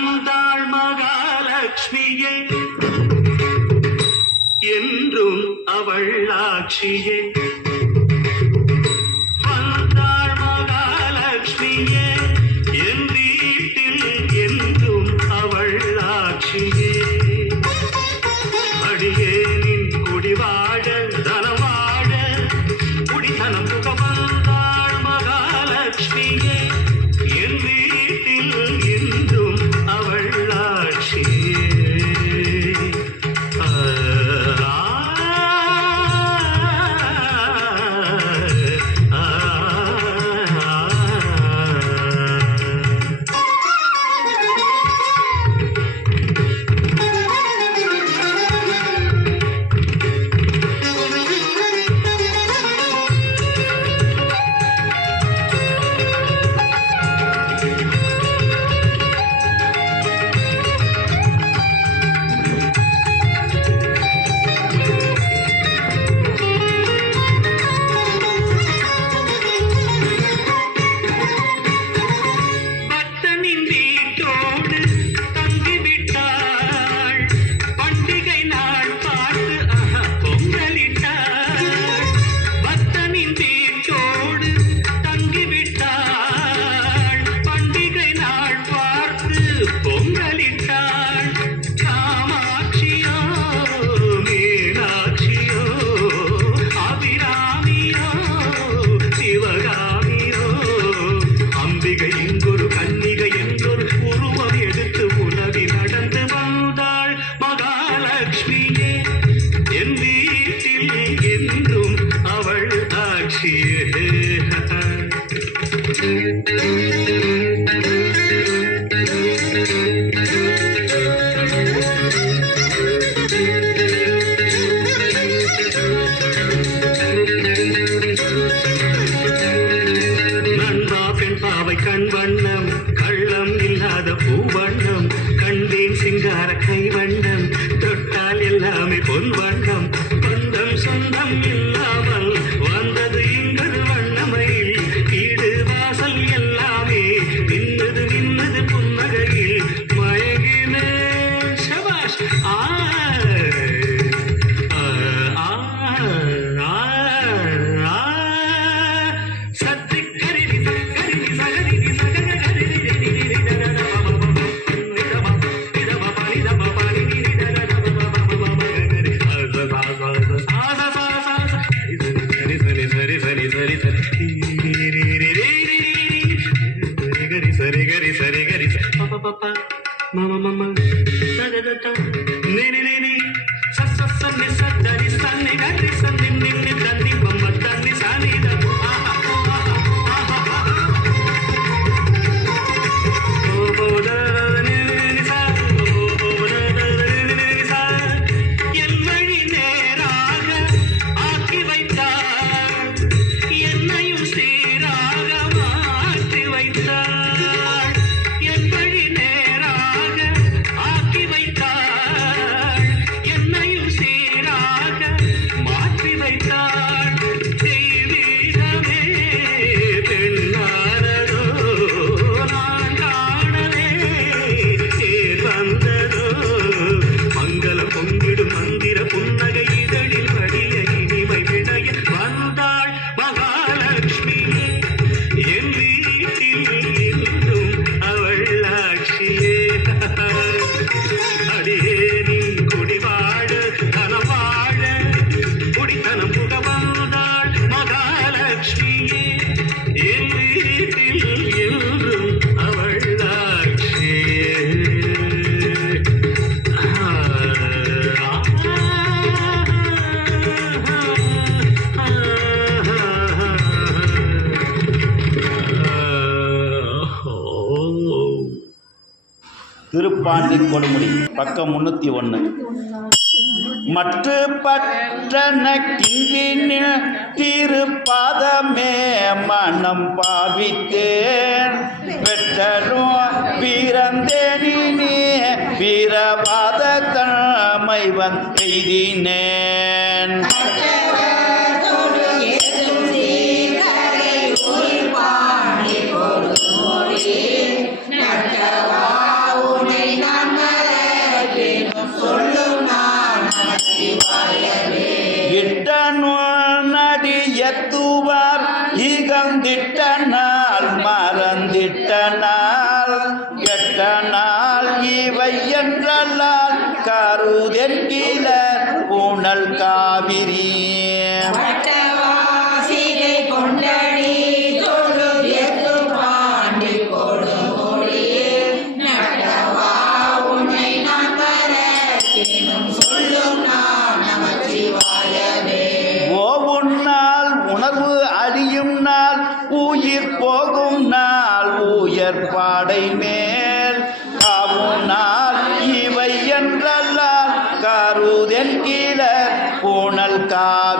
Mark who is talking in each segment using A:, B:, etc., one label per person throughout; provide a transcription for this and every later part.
A: வந்தாள் மகாலட்சுமியே. என்றும் அவள் ஆட்சியே. பாவை கண் வண்ணம். கள்ளம் இல்லாத பூவண்ணம். கண்டேன் சிங்கார கை வண்ணம். தொட்டால் எல்லாமே பொன்
B: திருப்பாண்டி கொடுமுடி. பக்கம் முன்னூற்றி ஒன்று மற்ற பற்றன கிங்கினில் திருப்பாதமே மனம் பாவித்தேன். பெற்றரும் பிறந்தேனே பிறவாத
C: தமைவன்
B: செய்தினேன். திகழ்ந்திட்ட நாள் மறந்திட்ட நாள் கெட்ட நாள் இவை என்றலால் கருதென்கிற புனல் காவிரி.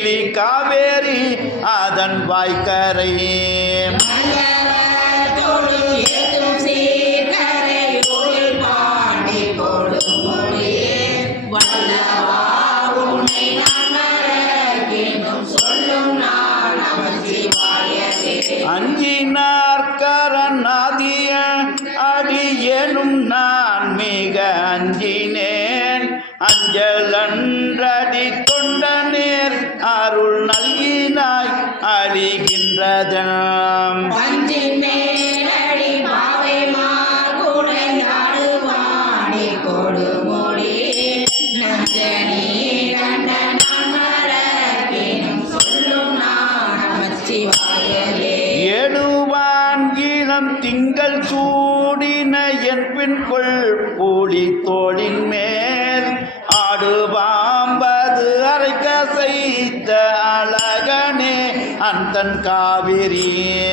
B: நீலி காவேரி அதன் வாய்க்கரை. அஞ்சினார்கரன் ஆதிய அடியனும் நான் மிக அஞ்சினேன். அஞ்சலன்றடி தொழில் அருள் நல்கினாய் அழிகின்றதன் திங்கள் சூடின என் பின் கொள் கூலி தோளின் மேல் ஆடுவான் மனித அழகனே அந்தன் காவிரியே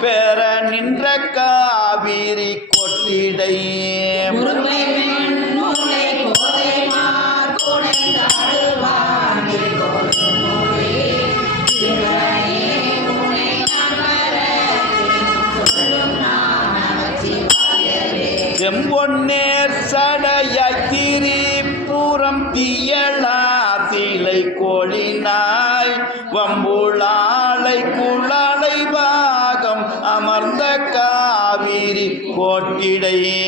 B: பெற நின்ற காவிரி கொட்டிடை. செம்பொன்னேர் சடைய திரிபுரம் தியலா திலை கோழினாய் வம்புளாலை குழா போற்றிடையே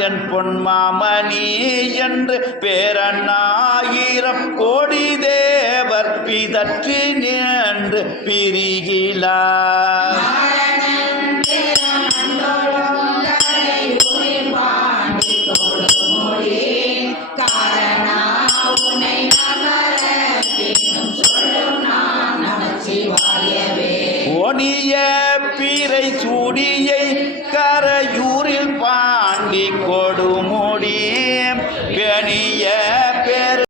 B: என் பொன் மாமணி என்று பேரண்ணாயிரம் கோடி தேவர் பிதற்றி நின்று பிரிகிலார்